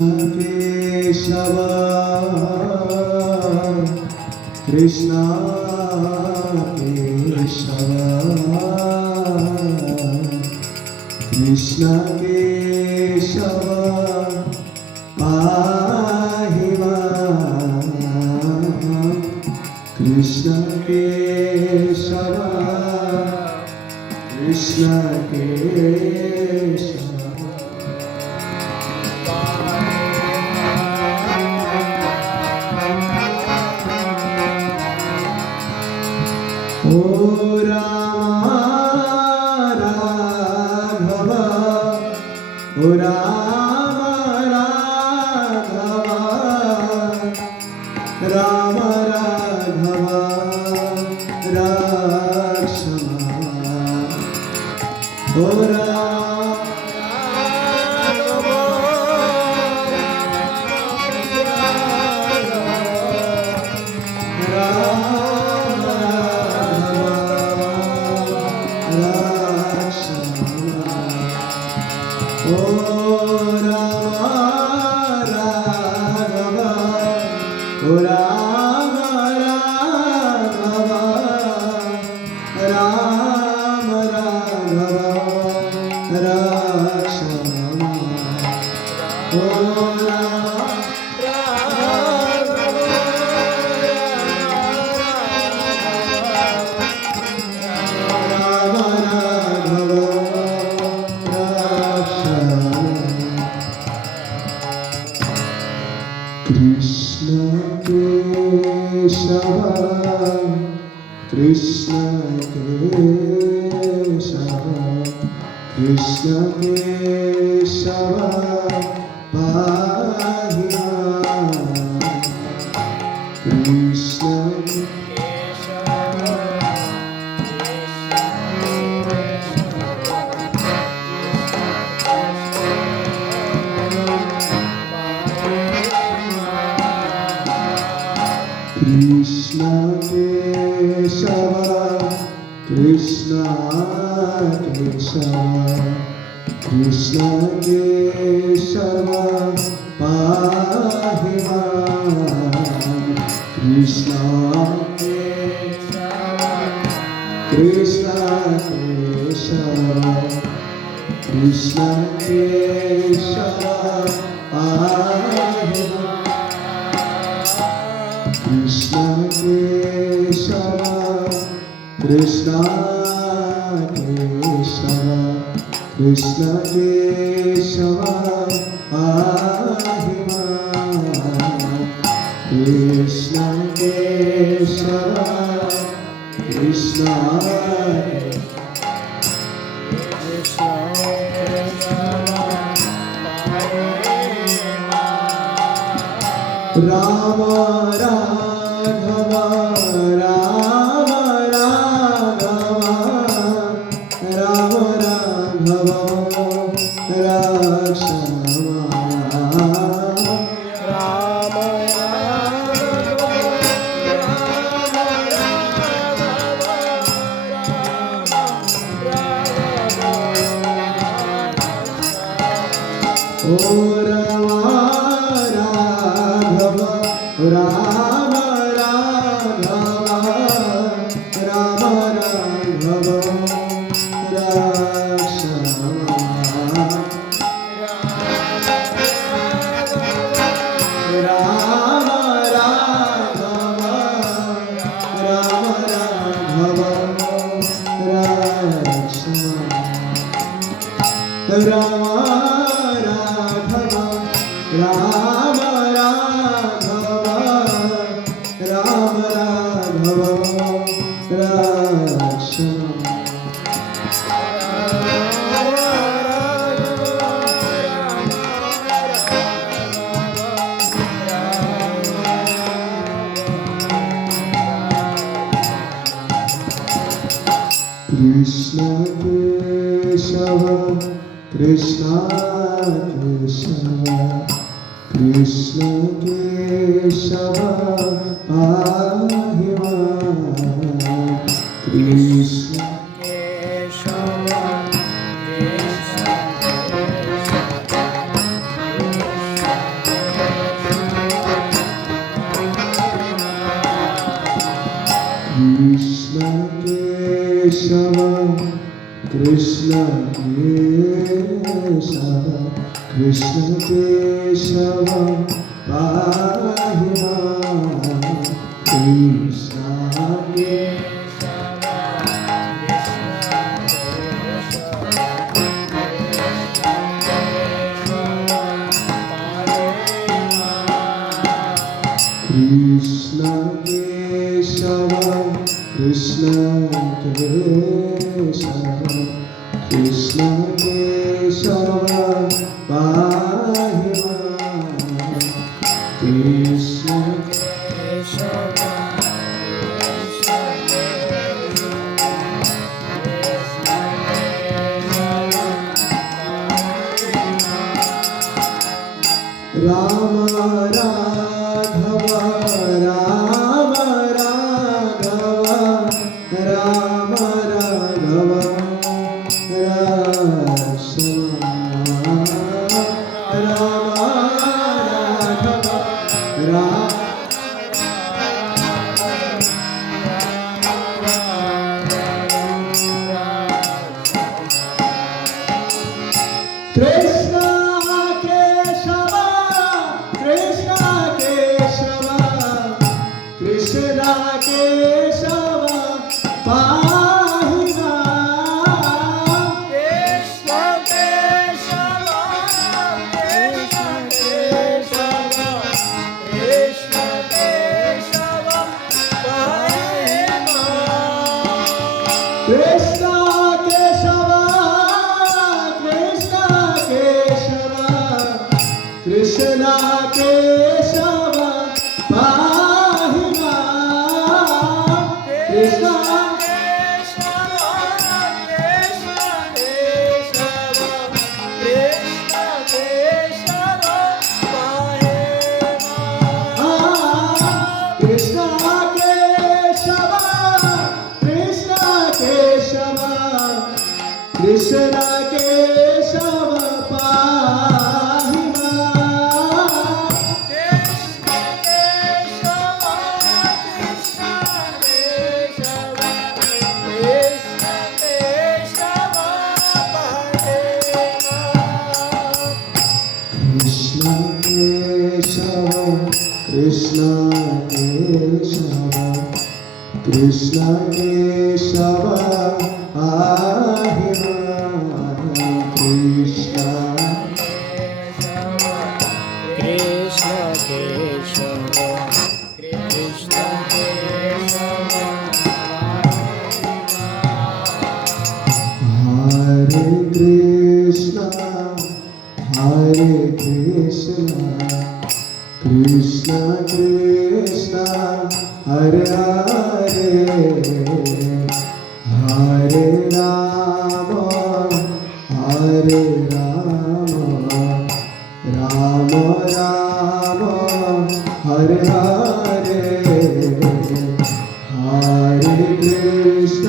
केशव कृष्ण केशव कृष्ण केशव पाहि मां कृष्ण केशव कृष्ण केशव ओ राम राघव ओ राम राघव राम राघव रक्षमा ओ राम कृष्ण केशव कृष्ण केशव पाहि मां कृष्ण कृष्ण केशव कृष्ण केशव कृष्ण केशव पाहि मां कृष्ण कृष्ण केशव कृष्ण केशव पाहि मां कृष्ण केशव कृष्ण केशव कृष्ण केशव पाहि मां कृष्ण केशव कृष्ण राम राघव राम राघव राम राघव रक्षमा ओ राम राघव राम राघव राम राघव रक्षमा राम राघव राम राघव रक्षमा राम राघव राम राघव राम राघव रक्षमा कृष्ण केशव कृष्ण केशव कृष्ण केशव पाहि मां कृष्ण केशव केशव कृष्ण केशव कृष्ण केशव पाहि मां कृष्ण कृष्ण केशव कृष्ण केशव कृष्ण केशव पाहि मां कृष्ण राम राघव राम राघव राम राघव राम राघव राम कृष्ण केशव कृष्ण केशव कृष्ण केशव पाहि मां कृष्ण केशव कृष्ण केशव कृष्ण केशव पाहि मां कृष्ण केशव कृष्ण केशव कृष्ण केशव पाहि मां कृष्ण केशव कृष्ण केशव कृष्ण केशव पाहि मां कृष्ण केशव कृष्ण केशव कृष्ण केशव पाहि मां कृष्ण केशव कृष्ण केशव कृष्ण केशव पाहि मां कृष्ण केशव कृष्ण केशव कृष्ण केशव पाहि मां कृष्ण कृष्ण केशव कृष्ण केशव हरे कृष्ण कृष्ण कृष्ण हरे हरे हरे राम राम राम हरे हरे हरे कृष्ण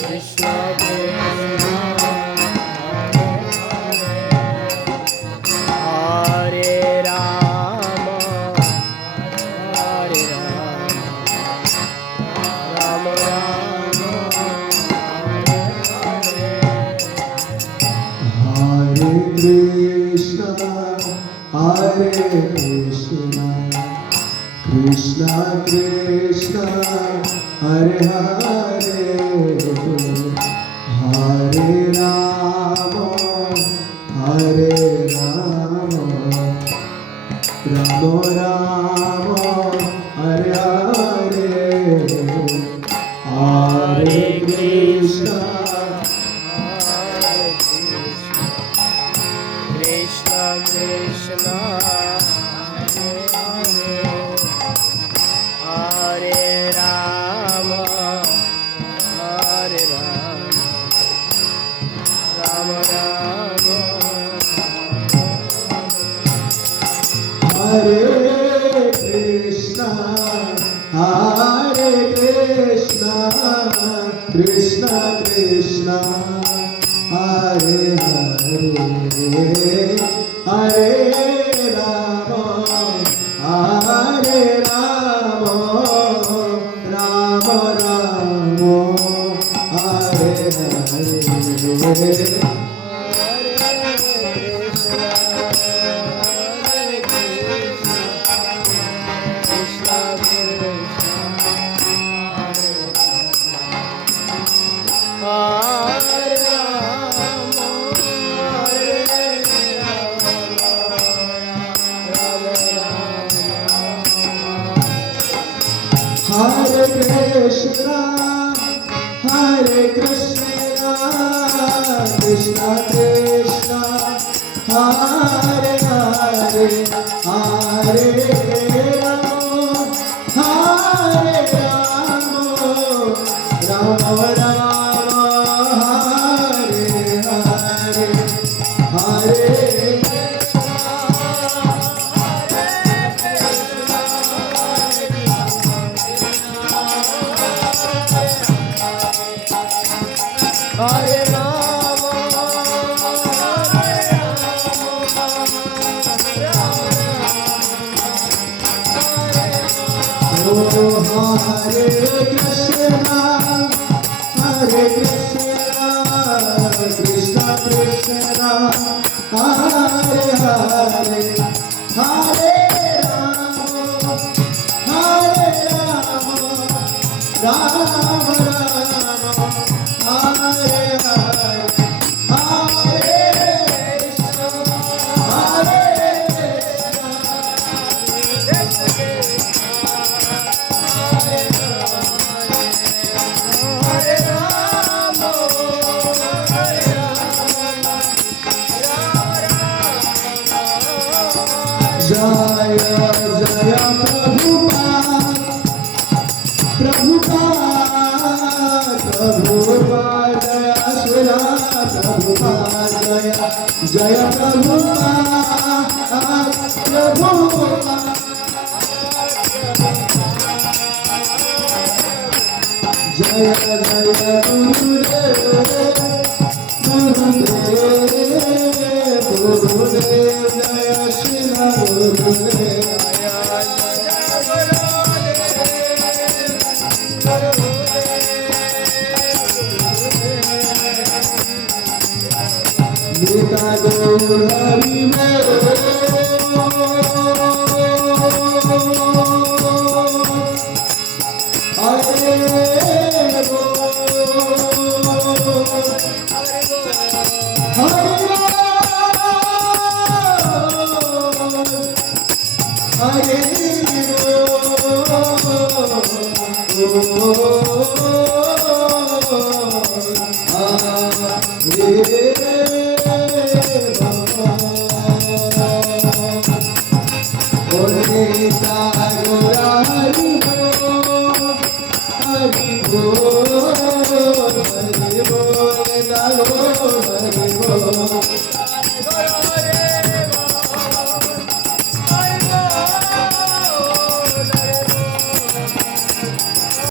कृष्ण कृष्ण हरे राम हरे राम राम राम हरे कृष्ण कृष्ण कृष्ण हरे हरे हरे राम राम राम हरे हरे हरे कृष्ण कृष्ण कृष्ण हरे राम हरे राम राम राम हरे Krishna Krishna Krishna Hare Hare Hare Ram Hare Krishna, Hare Krishna, Krishna Krishna, Hare Hare, Hare Rama, Hare Rama, Rama Rama, Hare Hare, Hare Hare Rama, Oh, Hare Krishna, Hare Krishna, Krishna Krishna, Hare Hare, Hare Rama, Hare Rama, Rama Rama, Hare Hare, Hare Krishna, Hare Jaya Jaya Prabhupada, Prabhupada, Prabhupada, Jaya Shila Prabhupada, Jaya Jaya Prabhupada, Prabhupada, Jaya Jaya Gurudev, Gurudev, Gurudev, Jaya Shila Gurudev. Nita Gaur Hari Hare